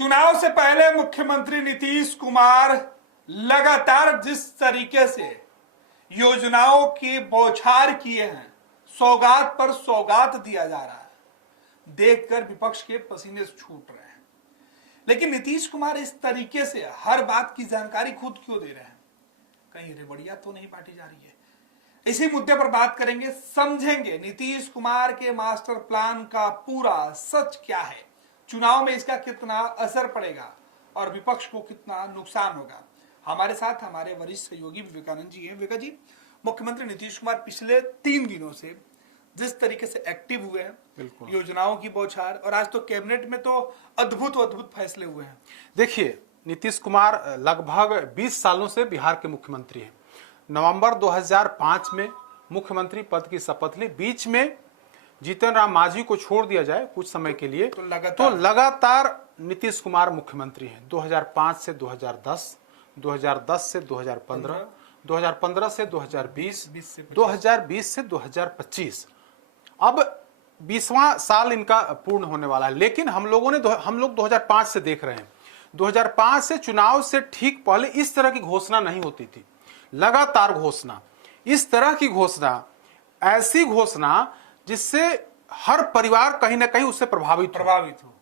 चुनाव से पहले मुख्यमंत्री नीतीश कुमार लगातार जिस तरीके से योजनाओं की बौछार किए हैं, सौगात पर सौगात दिया जा रहा है, देखकर विपक्ष के पसीने छूट रहे हैं। लेकिन नीतीश कुमार इस तरीके से हर बात की जानकारी खुद क्यों दे रहे हैं? कहीं रेवड़ियां तो नहीं बांटी जा रही है? इसी मुद्दे पर बात करेंगे, समझेंगे नीतीश कुमार के मास्टर प्लान का पूरा सच क्या है, चुनाव में इसका कितना असर पड़ेगा और विपक्ष को कितना नुकसान होगा। हमारे साथ हमारे वरिष्ठ सहयोगी विवेकानंद जी हैं। विवेका जी, मुख्यमंत्री नीतीश कुमार पिछले 3 दिनों से जिस तरीके से एक्टिव हुए हैं, योजनाओं की बौछार, और आज तो कैबिनेट में तो अद्भुत फैसले हुए हैं। देखिए, नीतीश कुमार लगभग 20 सालों से बिहार के मुख्यमंत्री हैं। नवंबर 2005 में मुख्यमंत्री पद की शपथ ली। बीच में जीतन राम मांझी को छोड़ दिया जाए कुछ समय के लिए, तो लगातार नीतीश कुमार मुख्यमंत्री हैं। 2005 से 2010, 2010 से 2015, 2015 से 2020, 2020 से 2025, अब 20वां साल इनका पूर्ण होने वाला है। लेकिन हम लोग 2005 से देख रहे हैं। 2005 से चुनाव से ठीक पहले इस तरह की घोषणा नहीं होती थी। लगातार घोषणा, इस तरह की घोषणा, ऐसी घोषणा जिससे हर परिवार कहीं ना कहीं उससे प्रभावित हो।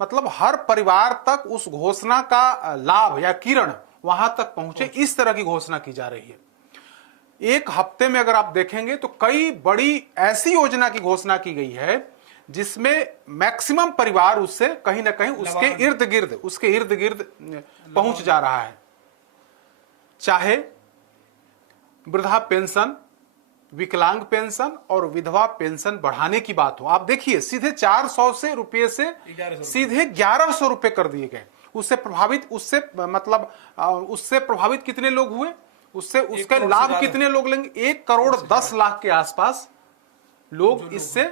मतलब हर परिवार तक उस घोषणा का लाभ या किरण वहां तक पहुंचे, इस तरह की घोषणा की जा रही है। एक हफ्ते में अगर आप देखेंगे तो कई बड़ी ऐसी योजना की घोषणा की गई है जिसमें मैक्सिमम परिवार उससे कहीं ना कहीं उसके इर्द गिर्द पहुंच जा रहा है। चाहे वृद्धा पेंशन, विकलांग पेंशन और विधवा पेंशन बढ़ाने की बात हो, आप देखिए सीधे 400 से रुपये से सीधे 1100 रुपये कर दिए गए। उससे प्रभावित कितने लोग हुए? उसका लाभ कितने लोग लेंगे? 1 करोड़ 10 लाख के आसपास लोग इससे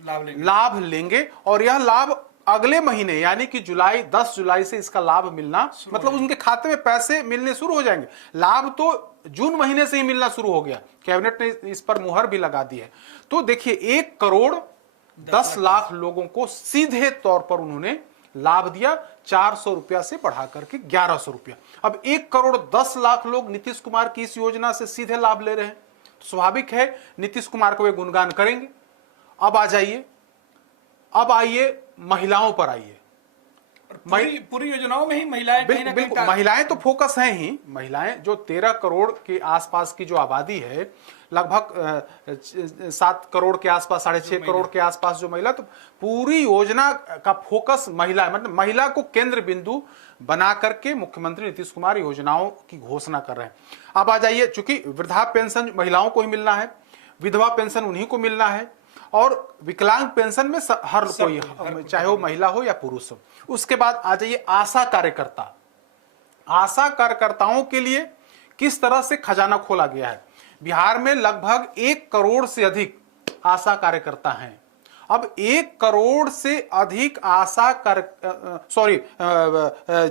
लाभ लेंगे। और यह लाभ अगले महीने यानी कि 10 जुलाई से इसका लाभ मिलना, मतलब उनके खाते में पैसे मिलने शुरू हो जाएंगे। लाभ तो जून महीने से ही मिलना शुरू हो गया, कैबिनेट ने इस पर मुहर भी लगा दी है। तो देखिए, 1 करोड़ 10 लाख लोगों को सीधे तौर पर उन्होंने लाभ दिया, 400 रुपया से बढ़ा करके 1100 रुपया। अब 1 करोड़ 10 लाख लोग नीतीश कुमार की इस योजना से सीधे लाभ ले रहे हैं। स्वाभाविक है नीतीश कुमार को वे गुणगान करेंगे। अब आइए महिलाओं पर आइए। पूरी योजनाओं में ही महिलाएं बिल्कुल महिलाएं तो फोकस हैं ही। महिलाएं जो 13 करोड़ के आसपास की जो आबादी है, लगभग 7 करोड़ के आसपास, 6.5 करोड़ के आसपास जो महिला, तो पूरी योजना का फोकस महिला, मतलब महिला को केंद्र बिंदु बना करके मुख्यमंत्री नीतीश कुमार योजनाओं की घोषणा कर रहे हैं। अब आ जाइए, चूंकि वृद्धा पेंशन महिलाओं को ही मिलना है, विधवा पेंशन उन्हीं को मिलना है, और विकलांग पेंशन में हर कोई, चाहे वो महिला हो या पुरुष हो। उसके बाद आ जाइए आशा कार्यकर्ता। आशा कार्यकर्ताओं के लिए किस तरह से खजाना खोला गया है। बिहार में लगभग 1 करोड़ से अधिक आशा कार्यकर्ता हैं। अब 1 करोड़ से अधिक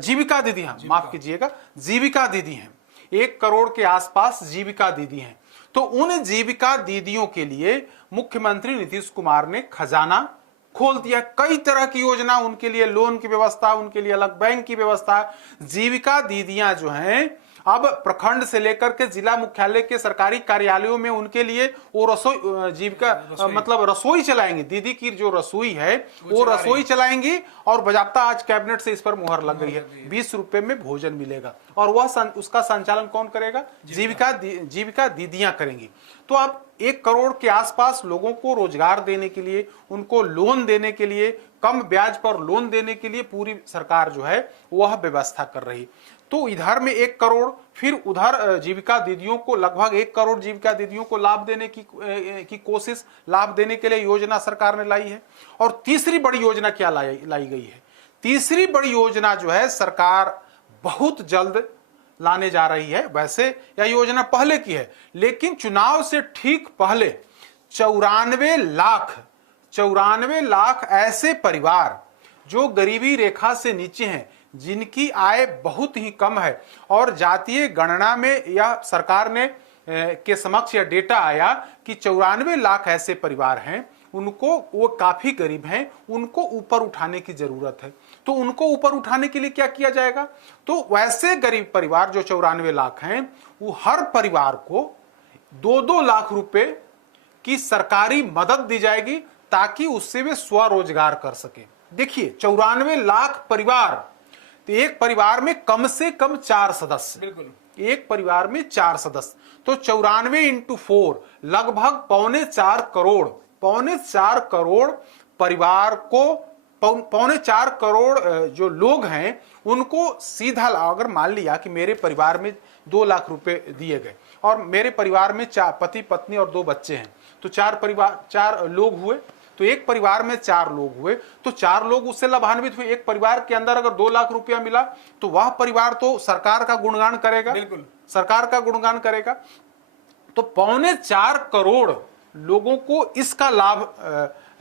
जीविका दीदी हैं, माफ कीजिएगा, जीविका दीदी हैं। 1 करोड़ के आसपास जीविका दीदी हैं। तो उन जीविका दीदियों के लिए मुख्यमंत्री नीतीश कुमार ने खजाना खोल दिया। कई तरह की योजना उनके लिए, लोन की व्यवस्था, उनके लिए अलग बैंक की व्यवस्था। जीविका दीदियां जो हैं, अब प्रखंड से लेकर के जिला मुख्यालय के सरकारी कार्यालयों में उनके लिए वो रसोई चलाएंगी। दीदी की जो रसोई है वो रसोई चलाएंगी, और बाजाप्ता आज कैबिनेट से इस पर मुहर लग गई है। 20 रुपए में भोजन मिलेगा, और उसका संचालन कौन करेगा? जीविका दीदियां करेंगी। तो अब 1 करोड़ के आसपास लोगों को रोजगार देने के लिए, उनको लोन देने के लिए, कम ब्याज पर लोन देने के लिए पूरी सरकार जो है वह व्यवस्था कर रही। तो इधर में 1 करोड़, फिर उधर जीविका दीदियों को लगभग 1 करोड़ जीविका दीदियों को लाभ देने की कोशिश, लाभ देने के लिए योजना सरकार ने लाई है। और तीसरी बड़ी योजना क्या लाई गई है? तीसरी बड़ी योजना जो है सरकार बहुत जल्द लाने जा रही है। वैसे यह योजना पहले की है, लेकिन चुनाव से ठीक पहले 94 लाख ऐसे परिवार जो गरीबी रेखा से नीचे हैं, जिनकी आय बहुत ही कम है, और जातीय गणना में यह सरकार ने के समक्ष यह डेटा आया कि 94 लाख ऐसे परिवार हैं, उनको, वो काफी गरीब हैं, उनको ऊपर उठाने की जरूरत है। तो उनको ऊपर उठाने के लिए क्या किया जाएगा? तो वैसे गरीब परिवार जो 94 लाख हैं, वो हर परिवार को 2-2 लाख रुपए की सरकारी मदद दी जाएगी ताकि उससे वे स्वरोजगार कर सके। देखिए 94 लाख परिवार, तो एक परिवार में कम से कम 4 सदस्य, बिल्कुल एक परिवार में 4 सदस्य, तो 94 इंटू 4 लगभग 4.25 करोड़ परिवार को, 4.25 करोड़ जो लोग हैं उनको सीधा अगर मान लिया कि मेरे परिवार में 2 लाख रुपए दिए गए और मेरे परिवार में 4 पति पत्नी और 2 बच्चे हैं, तो 4 लोग हुए, तो एक परिवार में 4 लोग हुए, तो 4 लोग उससे लाभान्वित हुए। एक परिवार के अंदर अगर 2 लाख रुपया मिला तो वह परिवार तो सरकार का गुणगान करेगा, बिल्कुल सरकार का गुणगान करेगा। तो 4.25 करोड़ लोगों को इसका लाभ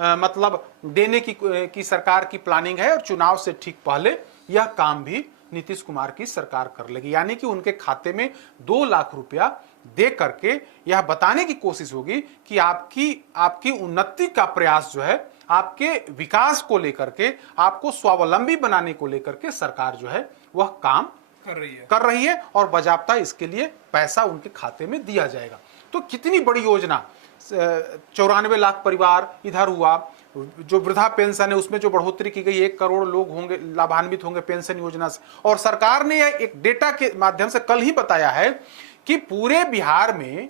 मतलब देने की सरकार की प्लानिंग है और चुनाव से ठीक पहले यह काम भी नीतीश कुमार की सरकार कर लेगी, यानी कि उनके खाते में 2 लाख रुपया दे करके यह बताने की कोशिश होगी कि आपकी उन्नति का प्रयास जो है, आपके विकास को लेकर के, आपको स्वावलंबी बनाने को लेकर के सरकार जो है वह काम कर रही है और बाजाप्ता इसके लिए पैसा उनके खाते में दिया जाएगा। तो कितनी बड़ी योजना, 94 लाख परिवार इधर हुआ, जो वृद्धा पेंशन है उसमें जो बढ़ोतरी की गई, 1 करोड़ लोग होंगे लाभान्वित होंगे पेंशन योजना से। और सरकार ने यह एक डेटा के माध्यम से कल ही बताया है कि पूरे बिहार में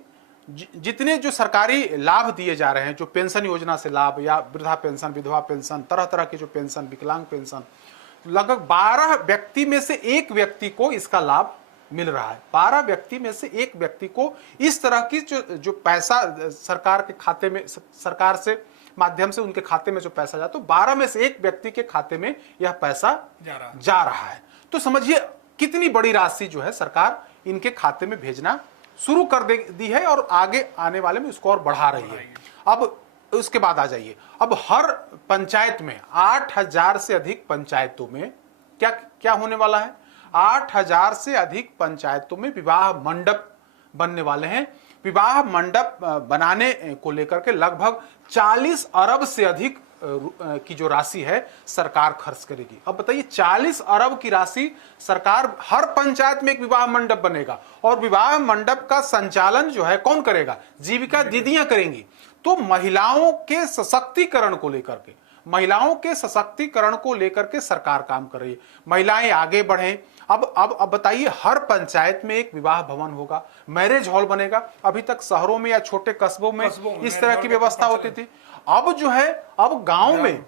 जितने जो सरकारी लाभ दिए जा रहे हैं, जो पेंशन योजना से लाभ या वृद्धा पेंशन, विधवा पेंशन, तरह तरह के जो पेंशन, विकलांग पेंशन, लगभग 12 व्यक्ति में से 1 व्यक्ति को इसका लाभ मिल रहा है। 12 व्यक्ति में से 1 व्यक्ति को इस तरह की जो पैसा सरकार के खाते में, सरकार से माध्यम से उनके खाते में जो पैसा जाता, तो 12 में से 1 व्यक्ति के खाते में यह पैसा जा रहा है। तो समझिए कितनी बड़ी राशि जो है सरकार इनके खाते में भेजना शुरू कर दी है और आगे आने वाले में इसको और बढ़ा रही है। अब उसके बाद आ जाइए, अब हर पंचायत में 8000 से अधिक पंचायतों में क्या क्या होने वाला है? 8000 से अधिक पंचायतों में विवाह मंडप बनने वाले हैं। विवाह मंडप बनाने को लेकर के लगभग 40 अरब से अधिक की जो राशि है सरकार खर्च करेगी। अब बताइए 40 अरब की राशि सरकार, हर पंचायत में एक विवाह मंडप बनेगा और विवाह मंडप का संचालन जो है कौन करेगा? जीविका दीदियां करेंगी। तो महिलाओं के सशक्तिकरण को लेकर के, महिलाओं के सशक्तिकरण को लेकर के सरकार काम कर रही है, महिलाएं आगे बढ़ें। अब बताइए हर पंचायत में एक विवाह भवन होगा, मैरिज हॉल बनेगा। अभी तक शहरों में या छोटे कस्बों में इस तरह की व्यवस्था होती थी। अब जो है, अब गांव में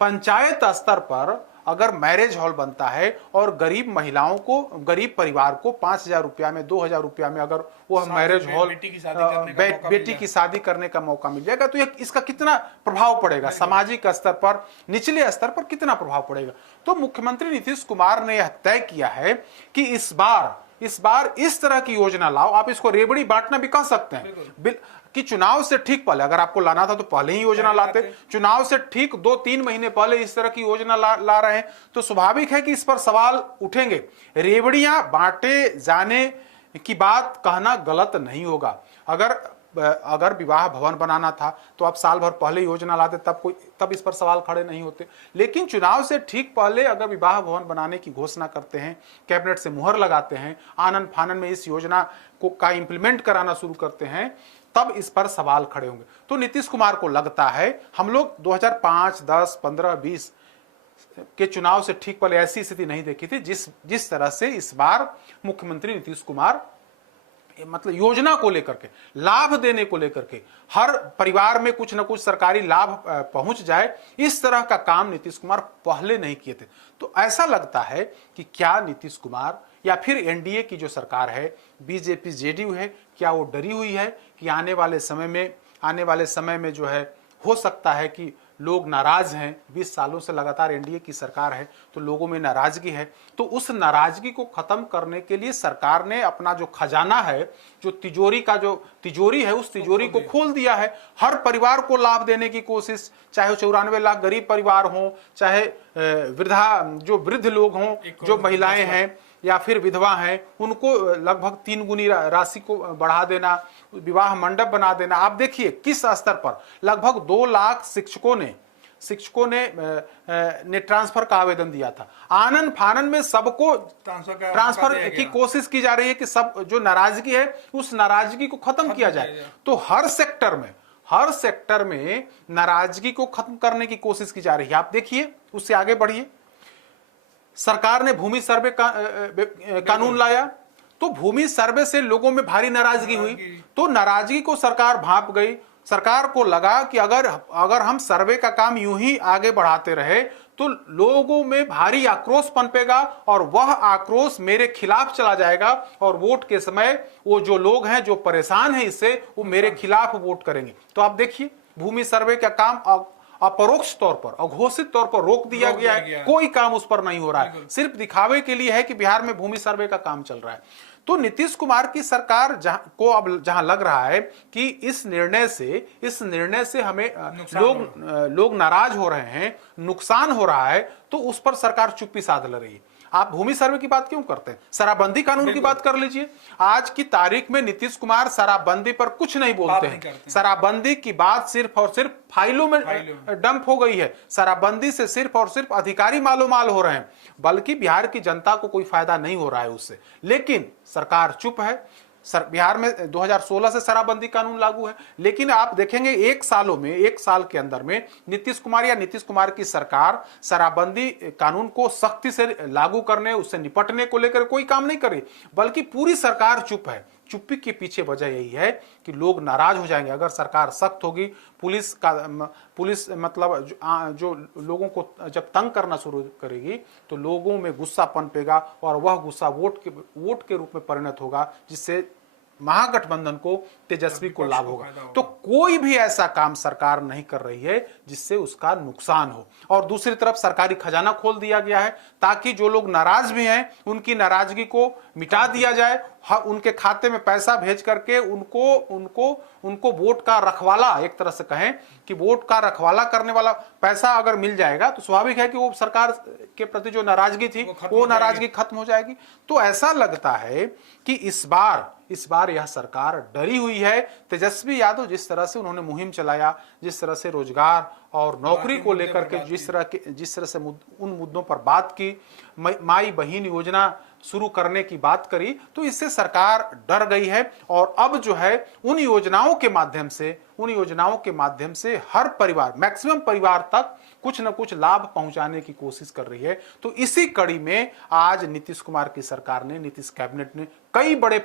पंचायत स्तर पर अगर मैरिज हॉल बनता है और गरीब महिलाओं को, गरीब परिवार को 5000 रुपया में, 2000 रुपया में अगर वह मैरिज हॉल, बेटी की शादी करने का मौका मिल जाएगा, तो इसका कितना प्रभाव पड़ेगा सामाजिक स्तर पर, निचले स्तर पर कितना प्रभाव पड़ेगा। तो मुख्यमंत्री नीतीश कुमार ने यह तय किया है कि इस बार इस तरह की योजना लाओ। आप इसको रेबड़ी बांटना भी कह सकते हैं कि चुनाव से ठीक पहले, अगर आपको लाना था तो पहले ही योजना लाते, चुनाव से ठीक 2-3 महीने पहले इस तरह की योजना ला रहे हैं, तो स्वाभाविक है कि इस पर सवाल उठेंगे। रेबड़ियां बांटे जाने की बात कहना गलत नहीं होगा। अगर विवाह भवन बनाना था तो आप साल भर पहले योजना लाते, तब इस पर सवाल खड़े नहीं होते। लेकिन चुनाव से ठीक पहले अगर विवाह भवन बनाने की घोषणा करते हैं, कैबिनेट से मुहर लगाते हैं, आनन फानन में इस योजना का इंप्लीमेंट कराना शुरू करते हैं, तब इस पर सवाल खड़े होंगे। तो नीतीश कुमार को लगता है, हम लोग 2005, 10, 15, 20 के चुनाव से ठीक पहले ऐसी स्थिति नहीं देखी थी जिस तरह से इस बार मुख्यमंत्री नीतीश कुमार मतलब योजना को लेकर के, लाभ देने को लेकर के, हर परिवार में कुछ न कुछ सरकारी लाभ पहुंच जाए, इस तरह का काम नीतीश कुमार पहले नहीं किए थे। तो ऐसा लगता है कि क्या नीतीश कुमार या फिर एनडीए की जो सरकार है, बीजेपी जेडीयू है, क्या वो डरी हुई है कि आने वाले समय में जो है हो सकता है कि लोग नाराज हैं। 20 सालों से लगातार एनडीए की सरकार है तो लोगों में नाराजगी है। तो उस नाराजगी को खत्म करने के लिए सरकार ने अपना जो खजाना है, जो तिजोरी है, उस तिजोरी को खोल दिया है। हर परिवार को लाभ देने की कोशिश, चाहे 94 लाख गरीब परिवार हो, चाहे वृद्ध लोग हों, जो महिलाएं हैं या फिर विधवा हैं, उनको लगभग 3 गुनी राशि को बढ़ा देना, विवाह मंडप बना देना। आप देखिए किस स्तर पर लगभग 2 लाख शिक्षकों ने शिक्षकों ने ट्रांसफर का आवेदन दिया था। आनन फानन में सबको ट्रांसफर की कोशिश की जा रही है कि सब जो नाराजगी है उस नाराजगी को खत्म किया जाए। तो हर सेक्टर में नाराजगी को खत्म करने की कोशिश की जा रही है। आप देखिए, उससे आगे बढ़िए। सरकार ने भूमि सर्वे कानून लाया, तो भूमि सर्वे से लोगों में भारी नाराजगी हुई, तो नाराजगी को सरकार भांप गई। सरकार को लगा कि अगर हम सर्वे का काम यूं ही आगे बढ़ाते रहे तो लोगों में भारी आक्रोश पनपेगा और वह आक्रोश मेरे खिलाफ चला जाएगा और वोट के समय वो जो लोग हैं जो परेशान हैं इससे, वो मेरे खिलाफ वोट करेंगे। तो आप देखिए, भूमि सर्वे का काम अपरोक्ष तौर पर, अघोषित तौर पर रोक दिया गया है। कोई काम उस पर नहीं हो रहा है, सिर्फ दिखावे के लिए है कि बिहार में भूमि सर्वे का काम चल रहा है। तो नीतीश कुमार की सरकार अब जहां लग रहा है कि इस निर्णय से हमें लोग नाराज हो रहे हैं, नुकसान हो रहा है, तो उस पर सरकार चुप्पी साध ले रही है। आप भूमि सर्वे की बात क्यों करते हैं? शराबबंदी कानून की बात कर लीजिए। आज की तारीख में नीतीश कुमार शराबबंदी पर कुछ नहीं बोलते हैं। शराबबंदी की बात सिर्फ और सिर्फ फाइलों में डंप हो गई है। शराबबंदी से सिर्फ और सिर्फ अधिकारी मालोमाल हो रहे हैं, बल्कि बिहार की जनता को कोई फायदा नहीं हो रहा है उससे। लेकिन सरकार चुप है। बिहार में 2016 से शराबबंदी कानून लागू है, लेकिन आप देखेंगे एक साल के अंदर में नीतीश कुमार की सरकार शराबबंदी कानून को सख्ती से लागू करने, उससे निपटने को लेकर कोई काम नहीं कर रही, बल्कि पूरी सरकार चुप है। चुप्पी के पीछे वजह यही है कि लोग नाराज हो जाएंगे। अगर सरकार सख्त होगी, पुलिस मतलब जो लोगों को जब तंग करना शुरू करेगी तो लोगों में गुस्सा पनपेगा और वह गुस्सा वोट के रूप में परिणत होगा, जिससे महागठबंधन को, तेजस्वी को लाभ होगा। तो कोई भी ऐसा काम सरकार नहीं कर रही है जिससे उसका नुकसान हो। और दूसरी तरफ सरकारी खजाना खोल दिया गया है ताकि जो लोग नाराज भी हैं उनकी नाराजगी को मिटा दिया जाए। उनके खाते में पैसा भेज करके उनको वोट का रखवाला, एक तरह से कहें कि वोट का रखवाला करने वाला पैसा अगर मिल जाएगा तो स्वाभाविक है कि वो सरकार के प्रति जो नाराजगी थी वो नाराजगी खत्म हो जाएगी। तो ऐसा लगता है कि इस बार यह सरकार डरी हुई है। तेजस्वी यादव जिस तरह से उन्होंने मुहिम चलाया, जिस तरह से रोजगार और नौकरी को लेकर के जिस तरह से उन मुद्दों पर बात की, माई बहन योजना शुरू करने की बात करी, तो इससे सरकार डर गई है और अब जो है उन योजनाओं के माध्यम से हर परिवार, मैक्सिमम परिवार तक कुछ न कुछ लाभ पहुंचाने की कोशिश कर रही है। तो इसी कड़ी में आज नीतीश कुमार की सरकार ने, नीतीश कैबिनेट ने कई बड़े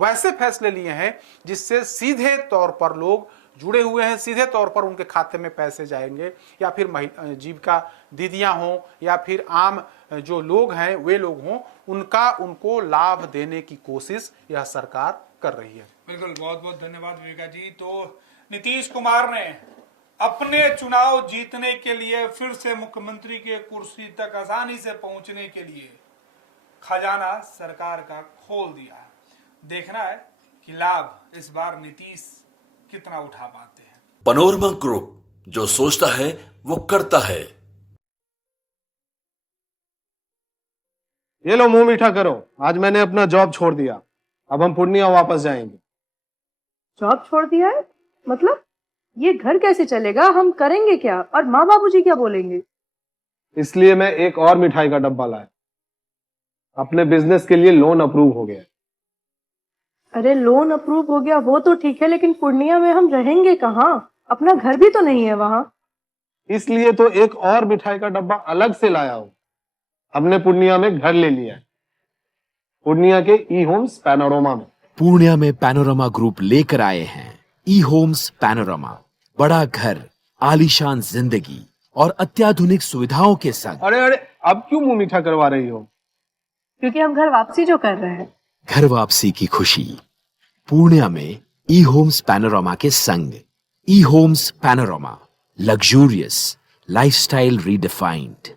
वैसे फैसले लिए हैं जिससे सीधे तौर पर लोग जुड़े हुए हैं, सीधे तौर पर उनके खाते में पैसे जाएंगे, या फिर जीविका दीदियां हों या फिर आम जो लोग हैं वे लोग हों, उनको लाभ देने की कोशिश यह सरकार कर रही है। बिल्कुल, बहुत बहुत धन्यवाद विवेका जी। तो नीतीश कुमार ने अपने चुनाव जीतने के लिए, फिर से मुख्यमंत्री के कुर्सी तक आसानी से पहुंचने के लिए खजाना सरकार का खोल दिया। देखना है कि लाभ इस बार नीतीश कितना उठा पाते हैं। पैनोरमा ग्रुप, जो सोचता है वो करता है। ये लो, मुंह मीठा करो। आज मैंने अपना जॉब छोड़ दिया, अब हम पूर्णिया वापस जाएंगे। जॉब छोड़ दिया है? मतलब ये घर कैसे चलेगा? हम करेंगे क्या? और माँ बाबूजी क्या बोलेंगे? इसलिए मैं एक और मिठाई का डब्बा लाया। अपने बिजनेस के लिए लोन अप्रूव हो गया। अरे लोन अप्रूव हो गया वो तो ठीक है, लेकिन पूर्णिया में हम रहेंगे कहाँ? अपना घर भी तो नहीं है वहाँ। इसलिए तो एक और मिठाई का डब्बा अलग से लाया हूँ। हमने पूर्णिया में घर ले लिया है, पूर्णिया के ई होम्स पैनोरमा में। पूर्णिया में पैनोरमा ग्रुप लेकर आए हैं ई होम्स पैनोरमा। बड़ा घर, आलीशान जिंदगी और अत्याधुनिक सुविधाओं के संग। अरे अब क्यों मुंह मीठा करवा रही हो? क्योंकि हम घर वापसी जो कर रहे हैं। घर वापसी की खुशी पूर्णिया में ई होम्स पैनोरमा के संग। ई Homes Panorama, luxurious lifestyle redefined.